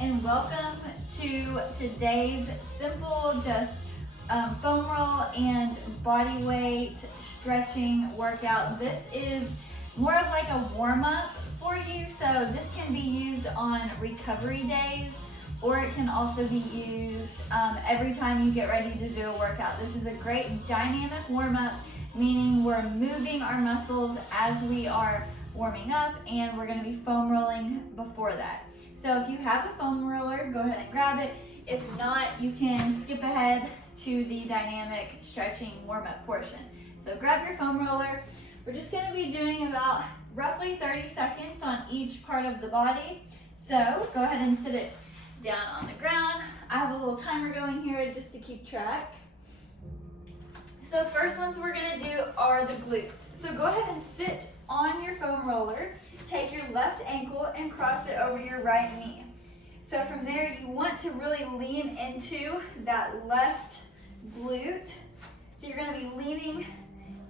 and welcome to today's simple foam roll and body weight stretching workout. This is more of like a warm-up for you, so this can be used on recovery days, or it can also be used every time you get ready to do a workout. This is a great dynamic warm-up, meaning we're moving our muscles as we are warming up, and we're going to be foam rolling before that. So if you have a foam roller, go ahead and grab it. If not, you can skip ahead to the dynamic stretching warm-up portion. So grab your foam roller. We're just going to be doing about roughly 30 seconds on each part of the body. So go ahead and sit it down on the ground. I have a little timer going here just to keep track. So first ones we're going to do are the glutes. So go ahead and sit on your foam roller. Take your left ankle and cross it over your right knee. So from there, you want to really lean into that left glute. So you're going to be leaning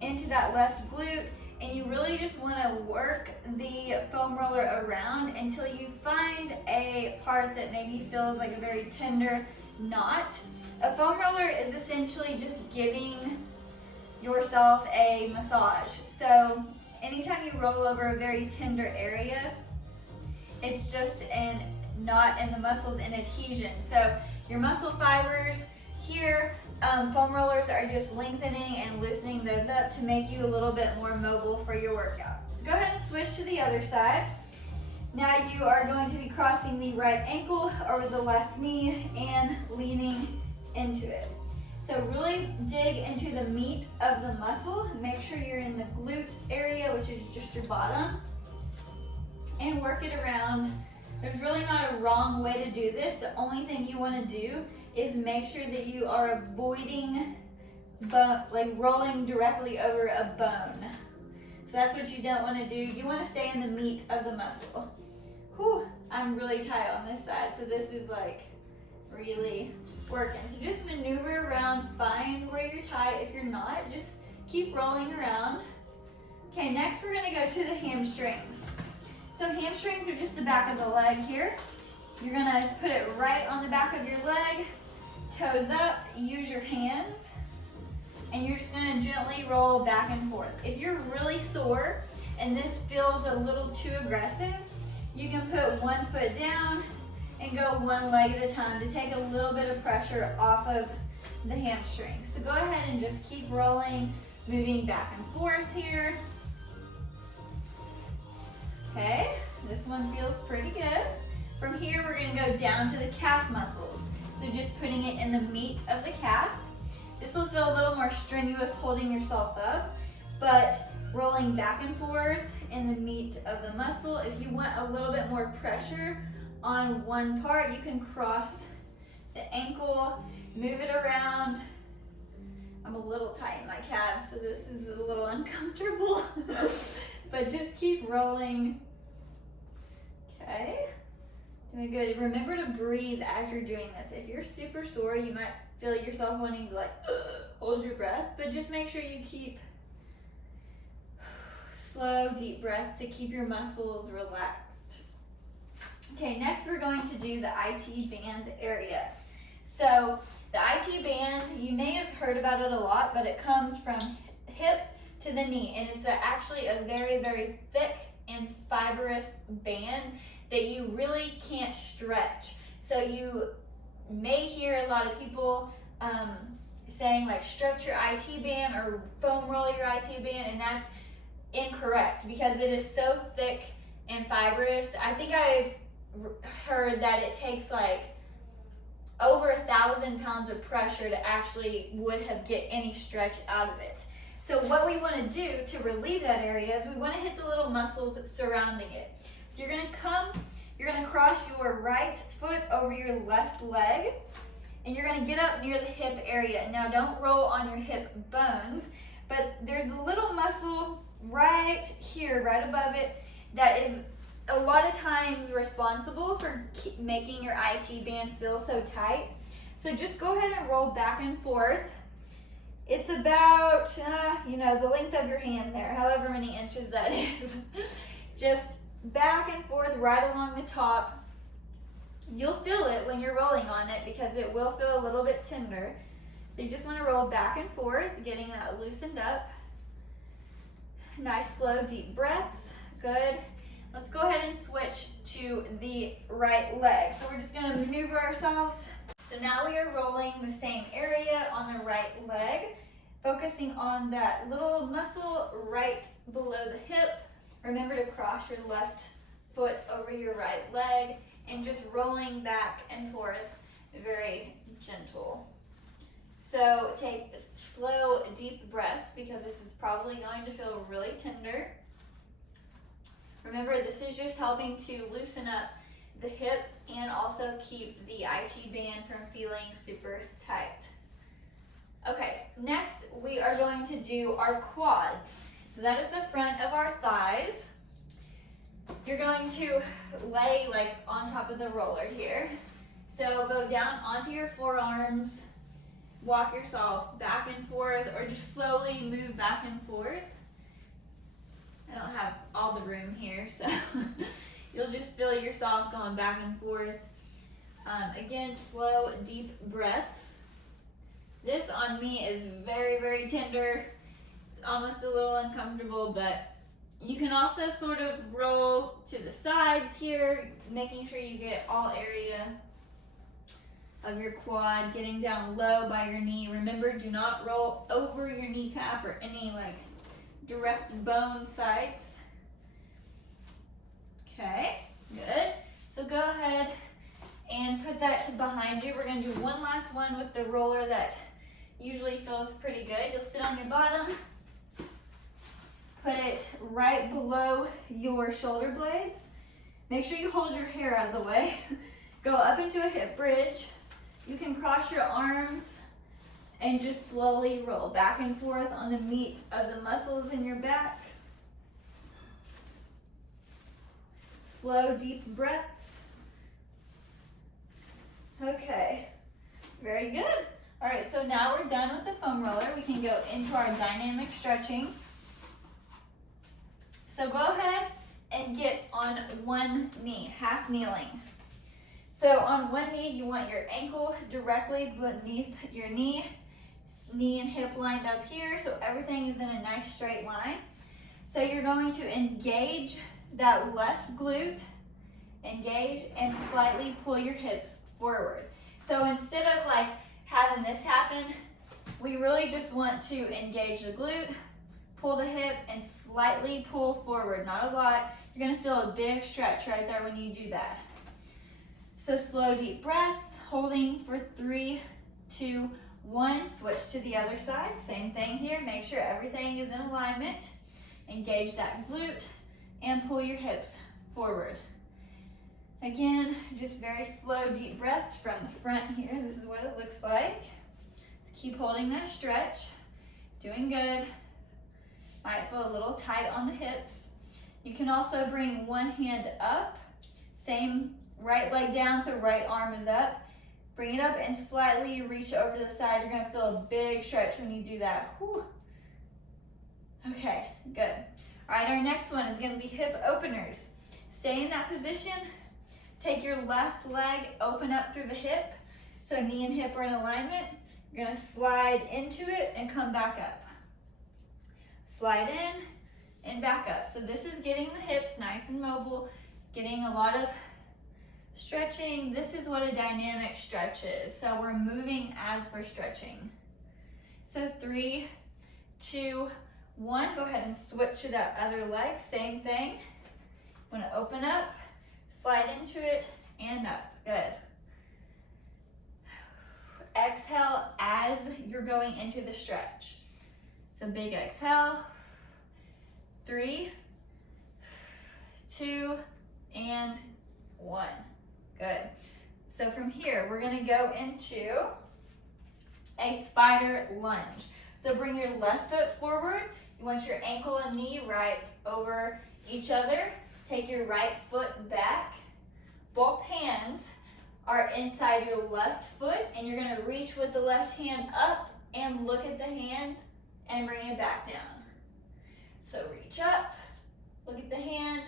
into that left glute, and you really just want to work the foam roller around until you find a part that maybe feels like a very tender knot. A foam roller is essentially just giving yourself a massage. So anytime you roll over a very tender area, it's just a knot in the muscles and adhesion. So your muscle fibers here, foam rollers are just lengthening and loosening those up to make you a little bit more mobile for your workout. So go ahead and switch to the other side. Now you are going to be crossing the right ankle over the left knee and leaning into it. So really dig into the meat of the muscle. Make sure you're in the glute area, which is just your bottom, and work it around. There's really not a wrong way to do this. The only thing you want to do is make sure that you are avoiding rolling directly over a bone. So that's what you don't want to do. You want to stay in the meat of the muscle. Whew, I'm really tight on this side, so this is like really working. So just maneuver around, find where you're tight. If you're not, just keep rolling around. Okay, next we're gonna go to the hamstrings. So hamstrings are just the back of the leg here. You're gonna put it right on the back of your leg, toes up, use your hands, and you're just gonna gently roll back and forth. If you're really sore and this feels a little too aggressive, you can put one foot down and go one leg at a time to take a little bit of pressure off of the hamstrings. So go ahead and just keep rolling, moving back and forth here. Okay, this one feels pretty good. From here, we're gonna go down to the calf muscles. So just putting it in the meat of the calf. This will feel a little more strenuous holding yourself up, but rolling back and forth in the meat of the muscle. If you want a little bit more pressure on one part, you can cross the ankle, move it around. I'm a little tight in my calves, so this is a little uncomfortable, but just keep rolling. Okay, doing good. Remember to breathe as you're doing this. If you're super sore, you might feel yourself wanting to hold your breath, but just make sure you keep slow, deep breaths to keep your muscles relaxed. Okay, next we're going to do the IT band area. So the IT band, you may have heard about it a lot, but it comes from hip to the knee, and it's actually a very, very thick and fibrous band that you really can't stretch. So you may hear a lot of people saying like stretch your IT band or foam roll your IT band, and that's incorrect because it is so thick and fibrous. I think I've heard that it takes like over 1,000 pounds of pressure to actually get any stretch out of it. So what we want to do to relieve that area is we want to hit the little muscles surrounding it. So you're going to cross your right foot over your left leg, and you're going to get up near the hip area. Now don't roll on your hip bones, but there's a little muscle right here, right above it, that is a lot of times responsible for making your IT band feel so tight. So just go ahead and roll back and forth. It's about, the length of your hand there, however many inches that is. Just back and forth right along the top. You'll feel it when you're rolling on it because it will feel a little bit tender. So you just want to roll back and forth, getting that loosened up. Nice, slow, deep breaths. Good. Let's go ahead and switch to the right leg. So we're just going to maneuver ourselves. So now we are rolling the same area on the right leg, focusing on that little muscle right below the hip. Remember to cross your left foot over your right leg and just rolling back and forth, very gentle. So take slow, deep breaths because this is probably going to feel really tender. Remember, this is just helping to loosen up the hip and also keep the IT band from feeling super tight. Okay, next we are going to do our quads. So that is the front of our thighs. You're going to lay like on top of the roller here. So go down onto your forearms, walk yourself back and forth, or just slowly move back and forth. I don't have all the room here, so you'll just feel yourself going back and forth. Again, slow, deep breaths. This on me is very, very tender. It's almost a little uncomfortable, but you can also sort of roll to the sides here, making sure you get all area of your quad, getting down low by your knee. Remember, do not roll over your kneecap or any like direct bone sides. Okay, good. So go ahead and put that to behind you. We're gonna do one last one with the roller that usually feels pretty good. You'll sit on your bottom, put it right below your shoulder blades. Make sure you hold your hair out of the way. Go up into a hip bridge. You can cross your arms and just slowly roll back and forth on the meat of the muscles in your back. Slow, deep breaths. Okay, very good. All right, so now we're done with the foam roller. We can go into our dynamic stretching. So go ahead and get on one knee, half kneeling. So on one knee, you want your ankle directly beneath your knee and hip lined up here, so everything is in a nice straight line. So you're going to engage that left glute, engage, and slightly pull your hips forward. So instead of like having this happen, we really just want to engage the glute, pull the hip, and slightly pull forward, not a lot. You're gonna feel a big stretch right there when you do that. So slow, deep breaths, holding for 3, 2, 1. Switch to the other side. Same thing here. Make sure everything is in alignment. Engage that glute and pull your hips forward. Again, just very slow, deep breaths from the front here. This is what it looks like. So keep holding that stretch. Doing good. Might feel a little tight on the hips. You can also bring one hand up. Same, right leg down, so right arm is up. Bring it up and slightly reach over to the side. You're gonna feel a big stretch when you do that. Whew. Okay, good. All right, our next one is gonna be hip openers. Stay in that position. Take your left leg, open up through the hip. So knee and hip are in alignment. You're gonna slide into it and come back up. Slide in and back up. So this is getting the hips nice and mobile, getting a lot of stretching. This is what a dynamic stretch is. So we're moving as we're stretching. So 3, 2, 1. Go ahead and switch to that other leg. Same thing. Want to open up, slide into it, and up. Good. Exhale as you're going into the stretch. So big exhale. 3, 2, and 1. Good. So from here, we're gonna go into a spider lunge. So bring your left foot forward. You want your ankle and knee right over each other. Take your right foot back. Both hands are inside your left foot, and you're gonna reach with the left hand up and look at the hand and bring it back down. So reach up, look at the hand,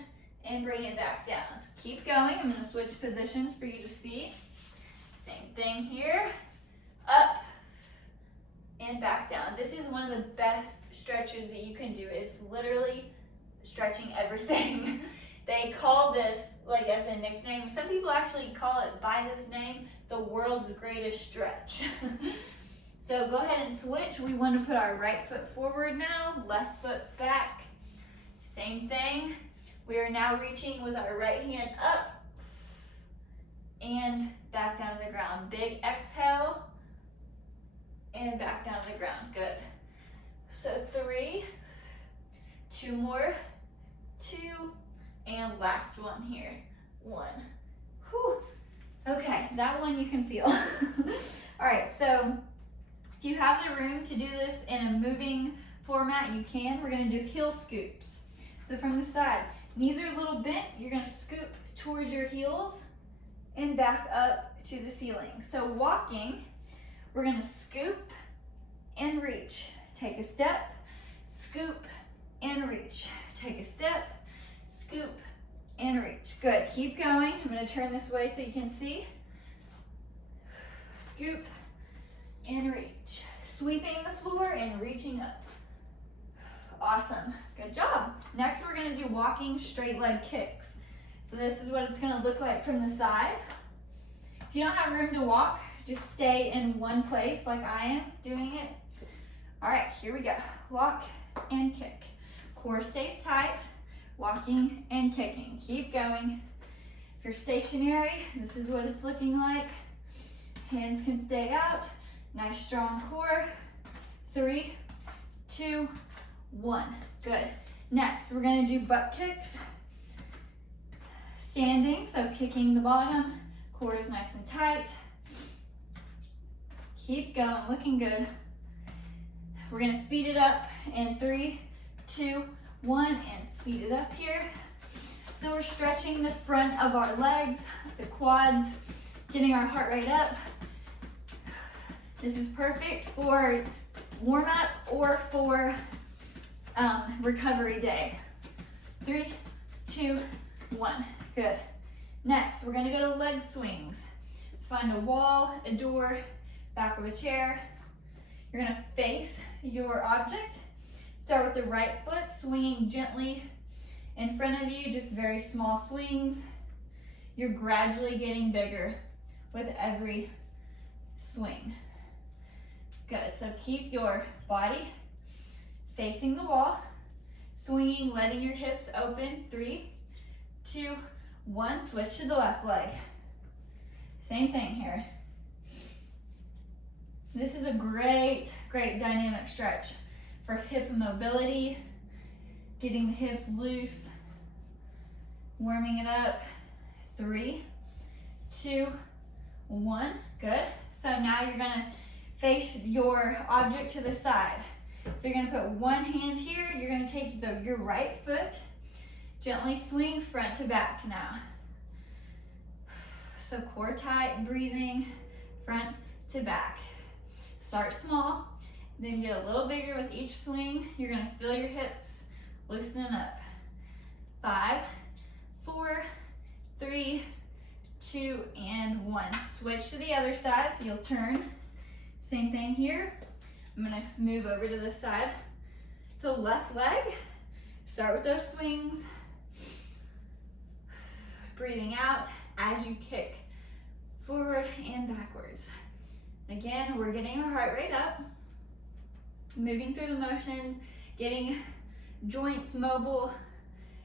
and bring it back down. Keep going. I'm gonna switch positions for you to see. Same thing here. Up and back down. This is one of the best stretches that you can do. It's literally stretching everything. They call this like as a nickname. Some people actually call it by this name, the world's greatest stretch. So go ahead and switch. We want to put our right foot forward now, left foot back. Same thing. We are now reaching with our right hand up and back down to the ground. Big exhale and back down to the ground. Good. So 3, 2 more, 2, and last one here. 1. Whew. Okay, that one you can feel. All right, so if you have the room to do this in a moving format, you can. We're gonna do heel scoops. So from the side, knees are a little bent. You're gonna scoop towards your heels and back up to the ceiling. So walking, we're gonna scoop and reach. Take a step, scoop and reach. Take a step, scoop and reach. Good, keep going. I'm gonna turn this way so you can see. Scoop and reach. Sweeping the floor and reaching up. Awesome, good job. Next we're gonna do walking straight leg kicks. So this is what it's gonna look like from the side. If you don't have room to walk, just stay in one place like I am doing it. All right, here we go. Walk and kick. Core stays tight, walking and kicking. Keep going. If you're stationary, this is what it's looking like. Hands can stay out. Nice strong core. 3, 2, 1. Good. Next, we're gonna do butt kicks. Standing, so kicking the bottom. Core is nice and tight. Keep going, looking good. We're gonna speed it up in 3, 2, 1, and speed it up here. So we're stretching the front of our legs, the quads, getting our heart rate up. This is perfect for warm up or for recovery day. 3, 2, 1. Good. Next, we're gonna go to leg swings. Let's find a wall, a door, back of a chair. You're gonna face your object. Start with the right foot, swinging gently in front of you, just very small swings. You're gradually getting bigger with every swing. Good, so keep your body facing the wall, swinging, letting your hips open. 3, 2, 1, switch to the left leg. Same thing here. This is a great dynamic stretch for hip mobility, getting the hips loose, warming it up. 3, 2, 1, good. So now you're gonna face your object to the side. So you're gonna put one hand here, you're gonna take your right foot, gently swing front to back now. So core tight, breathing, front to back. Start small, then get a little bigger with each swing. You're gonna feel your hips loosening up. 5, 4, 3, 2, and 1. Switch to the other side, so you'll turn. Same thing here. I'm gonna move over to this side. So left leg, start with those swings. Breathing out as you kick forward and backwards. Again, we're getting our heart rate up, moving through the motions, getting joints mobile,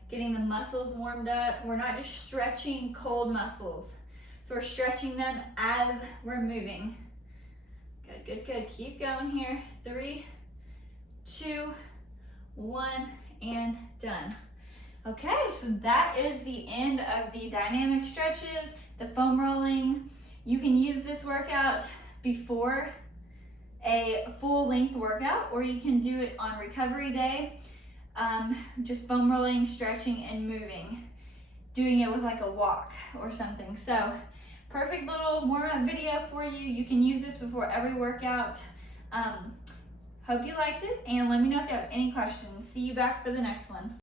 getting the muscles warmed up. We're not just stretching cold muscles. So we're stretching them as we're moving. Good, good, good. Keep going here. 3, 2, 1, and done. Okay, so that is the end of the dynamic stretches, the foam rolling. You can use this workout before a full length workout, or you can do it on recovery day. Just foam rolling, stretching, and moving. Doing it with like a walk or something. So perfect little warm-up video for you. You can use this before every workout. Hope you liked it, and let me know if you have any questions. See you back for the next one.